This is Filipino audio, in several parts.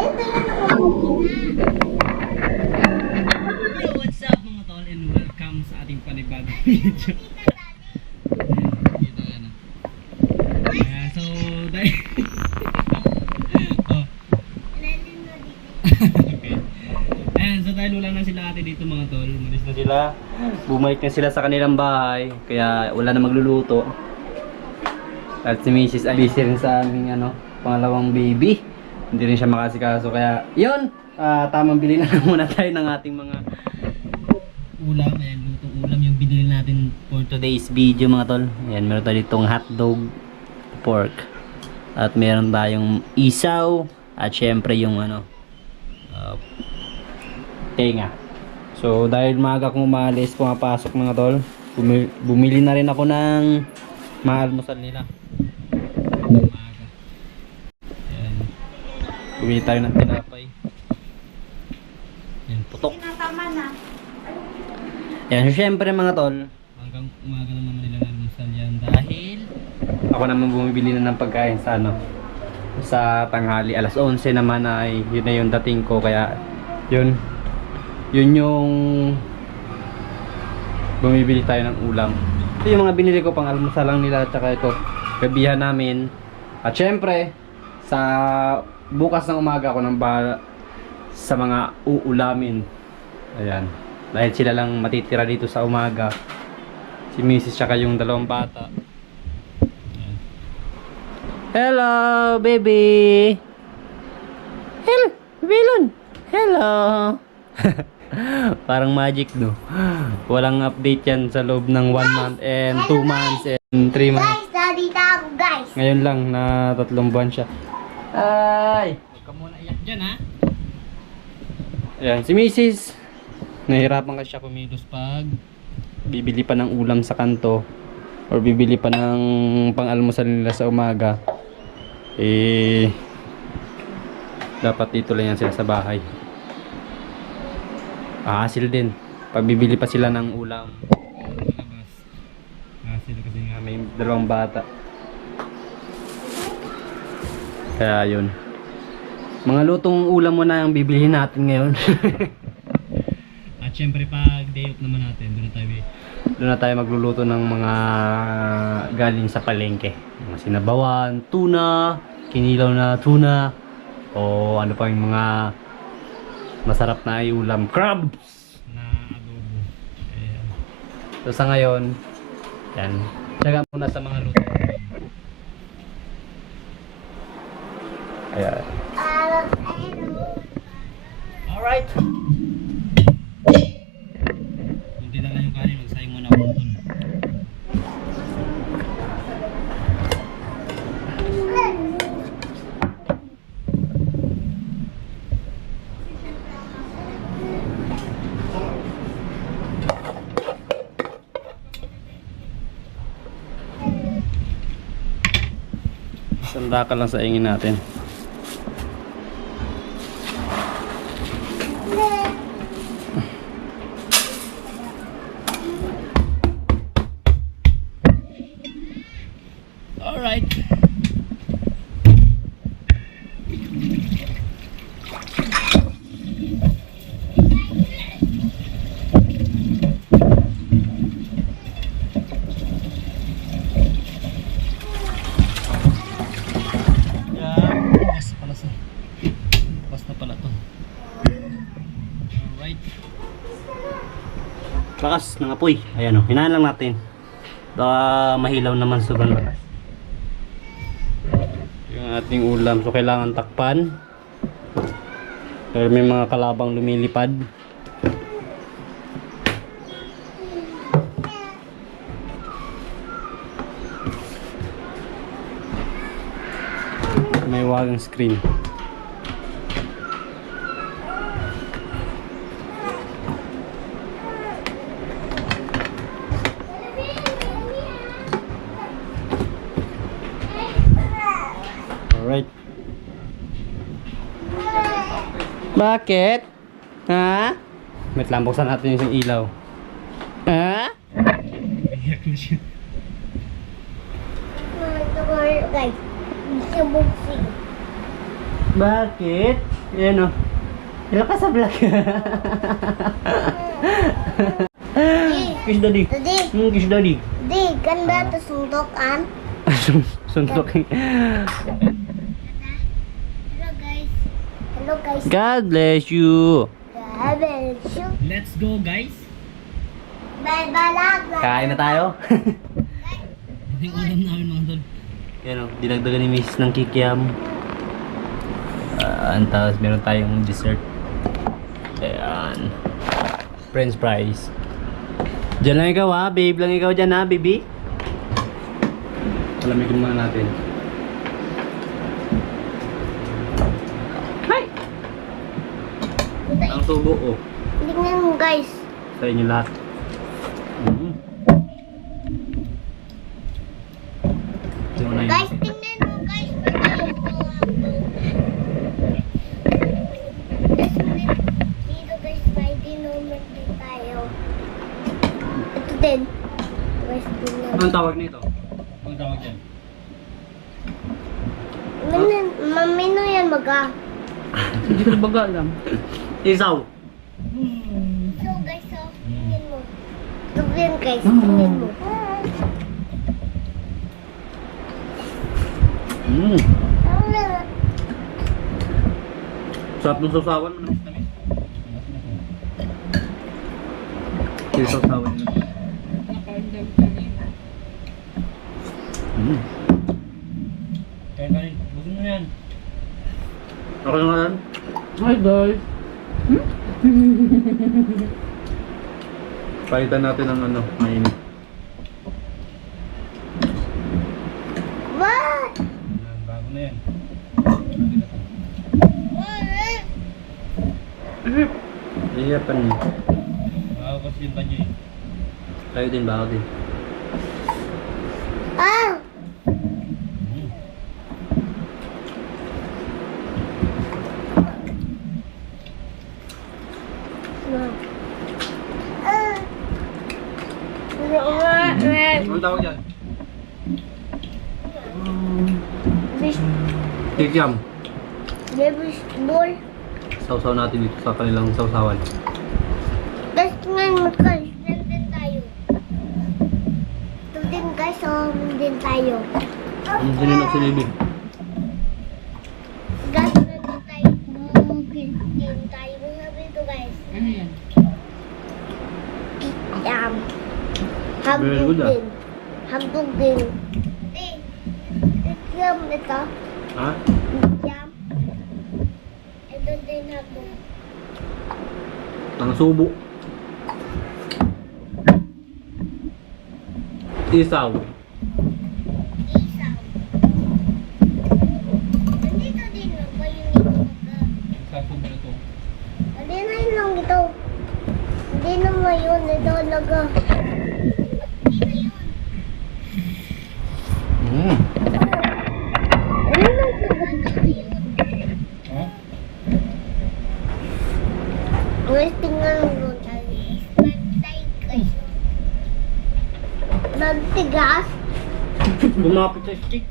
What's up mga tol and welcome sa ating panibagong video. Dito yan. So dahil oh. Okay. Ayan, so dahil wala na sila ate dito mga tol, umalis na sila. Bumalik na sila sa kanilang bahay, kaya wala na magluluto. At si Mrs. ay busy rin sa aming pangalawang baby. Hindi rin siya makasikaso, kaya yun, tamang bili na lang muna tayo ng ating mga ulam. Ayan, lutong ulam yung binili natin for today's video mga tol. Ayan, meron tayo ditong hotdog, pork, at meron tayong isaw, at syempre yung tenga. So dahil maaga akong umalis, pumapasok mga tol, bumili na rin ako ng maalmusal nila. Maaga. Ayan. Bumili tayo ng tinapay. Ayan, putok. Ayan, so syempre mga tol, hanggang umaga naman nila almusal yan dahil ako naman bumibili na ng pagkain sa tanghali. Alas 11 naman ay yun na yung dating ko, kaya yun yung bumibili tayo ng ulam. Ito yung mga binili ko pang almusal lang nila, at saka ito gabihan namin. At syempre sa bukas ng umaga ako nang bahala sa mga uulamin. Ayan, dahil sila lang matitira dito sa umaga, si Mrs. tsaka yung dalawang bata. Ayan. Hello baby. Hello Bilon. Hello. Parang magic no. Walang update yan sa loob ng 1 month and 2 months and 3 months. Guys, daddy ako guys. Ngayon lang na 3 buwan siya. Ay! Huwag ka muna iyak dyan ha. Ayan, si Mrs. Nahirapan kasi siya kumilos pag bibili pa ng ulam sa kanto or bibili pa ng pang-almusal nila sa umaga. Dapat dito lang yan sila sa bahay. Hasil din pag bibili pa sila ng ulam hasil kasi nga may dalawang bata, kaya yun, mga lutong ulam mo na ang bibilihin natin ngayon. At syempre pag day off naman natin, doon na tayo magluluto ng mga galing sa palengke, mga sinabawan, tuna, kinilaw na tuna, o ano pa yung mga masarap na ulam, crabs na adobo. Ayan. So sa ngayon, yan, tsaga muna sa mga luto. Ayan. Alright. Kunti na lang yung kanin, magsayang muna ako doon. Sanda ka lang sa ingin natin. Alright. Lakas ng apoy. Ayan o, hinaan lang natin. Baka mahilaw naman sobrang lakas yung ating ulam. So kailangan takpan pero may mga kalabang lumilipad. May wagang screen. Alright. Bakit? Ha? Wait lang, buksan natin yung ilaw. Ha? Iyak na siya. Ito ko guys. Isa bugsing. Bakit? Yan o. Ilan ka sa vlog? Kiss daddy. Daddy, Kiss daddy. di, ganda to suntukan. Suntukin. Hello guys. Hello guys. God bless you. Let's go guys. Balag. Kain na tayo. Yung ulam namin mga tol. Yan o, dinagdagan ni Mrs. ng kikiam. Tapos meron tayong dessert. Ayan. French fries. Diyan lang ikaw ha, babe lang ikaw dyan ha, baby. Palamigin muna natin. Hi! Ang subo oh. Tingnan mo guys. Sa inyo lahat. Guys, tingnan mo guys. Dito guys, may dinomen din tayo. Ito din. Guys, tingnan mo. Anong tawag nito? Anong tawag dyan? Mamino yan maga. Hindi ko baga alam. Isaw. So guys, so, tingnan mo. Ito din guys, tingnan mo. Sarap ng sausawan mo. Yung sausawan nyo. Kain. Bugin mo yan. Okay na nga yan. Hi guys. Palitan natin ng ano, mainit. What? Bago na yan. Hihirapan niyo. Bago kasi yung panyo eh. Tayo din, bago din. Ah! Ano tawag yan? Kikiam. Ball. Sausaw natin dito sa kanilang sausawan. Guys, tingnan mo guys. Nandun tayo. Ito din guys, oh, nandun tayo. Sinunok si Libby. Guys, nandun tayo. Nandun tayo. Sabi ito guys. Ano yan? Yum. Very Hambog good, ah. din. Hambog din. Yum ito. Ha? Yum. Ito din hambog. Ang subo. Isaw. Isaw. Nandito din lang ba yung ito magka? Sakto ba ito? Hindi na yun lang ito. Hindi naman yun. Ito talaga. Hindi na yun. Ano lang talaga yun? Ha? Guys, tingnan mo tayo. Nagtay guys. Nagtigas. Lumapit sa stick.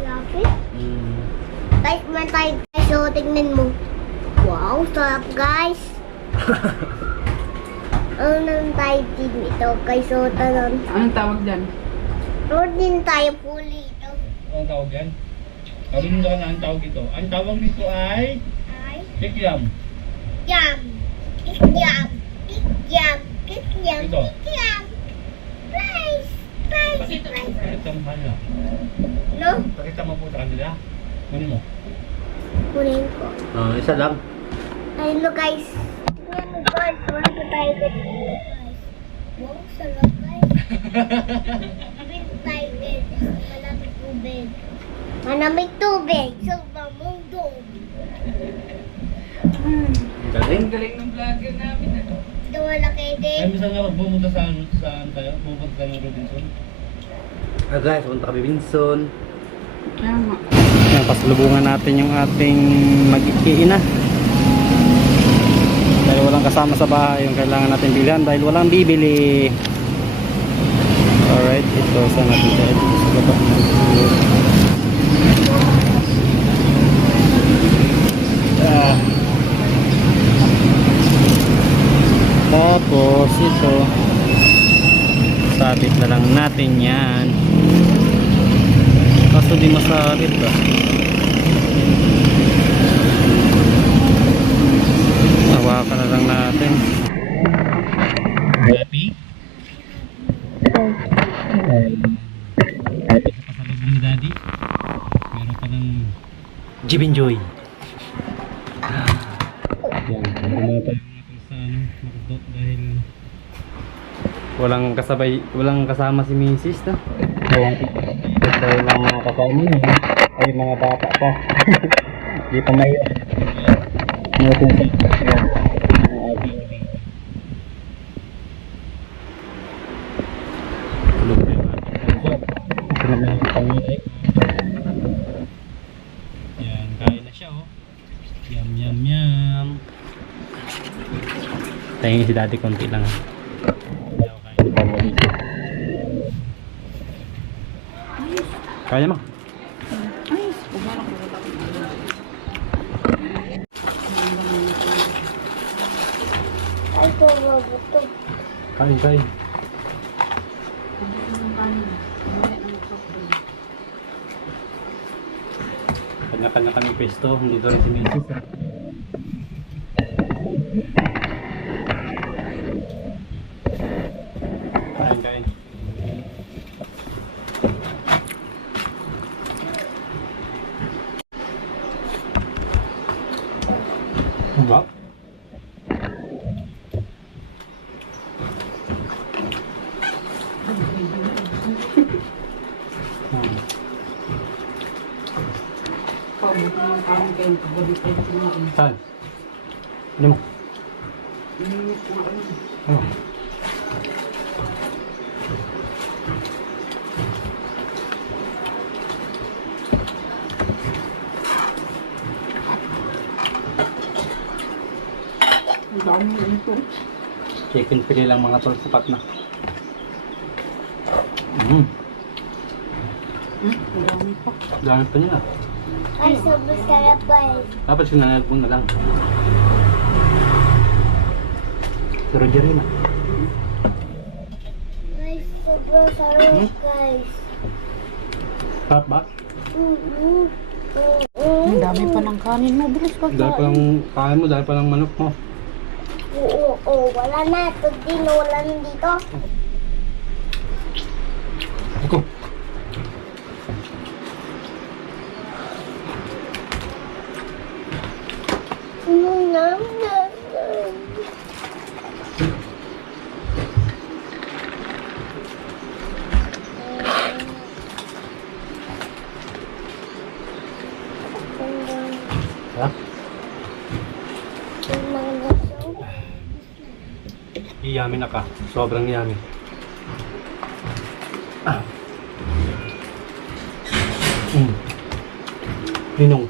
Lapit. Guys, matay guys. So, tingnan mo. Wow, sarap guys. Ano nang tayo din ito guys? So, tanon. Anong tawag dyan? Ano din tayo puli ito? Anong tawag yan? Sabihin mo na ang tawag ito. Ang tawag nito ay Ay. kikiam. Yum. Yum. Yum. Yum. Ito. Yum. Fries. Fries. Fries. Pakita mo kanila. No? Pakita mo po sa kanila. Kunin mo. Kunin ko. Isa lang. Ayun no guys. Tingnan mo guys. Wala pa tayo guys. Wow, sarap guys. Tubig tayo guys. Malamig tubig. Malamig tubig. So, mamundo. Galing. Galing ng vlogger namin. Ito malaki din. Ay, minsan nga pumunta saan tayo? Pumunta tayo ng Robinson. Guys, punta kami Robinson. Kaya nga. Yan, pasalubungan natin yung ating mag-iina. Dahil walang kasama sa bahay yung kailangan natin bilhan dahil walang bibili. Alright, ito sa natin sa baba. Tapos ito, sabit na lang natin yan. Kaso di masabit ba? Hawakan na lang natin. Happy? Happy ka pa sa loob ni Daddy? Meron pa ng Jib and Joy. Yan, pumatay natin sa makadot dahil walang kasama si Mrs. na. Dahil ng mga kasama niya, ay mga bata pa. Hindi pa may natin sa yan, kain na siya oh. Yum yum yum. Tingin si Daddy konti lang. Kaya mo? Ay, kumarang ko wala. Ay, gutom. Kain, kain. Kanya-kanya kami pesto, hindi doon si Mrs. Kain, kain. Wow. Pabuti yung kain kayo. Pabuti yung kumain. Saan? Ano mo? Yung kumain. Ano? Ang dami na ito. Chicken fillet lang mga tol, sapat na. Ang dami pa. Dami pa nila. Ay, sobrang sarap guys. Dapat sinanag mo na lang. Pero dyan na. Guys, sobrang sarap guys. Sarap ba? Ang dami pa ng kanin mo. Bilis ka Dahil pa lang kain mo, dahil pa lang manok mo. Oo, wala na. Ito din, wala na dito. Ako. Nam, nam, nam. Ha? Yummy na ka. Sobrang yummy. Ninong.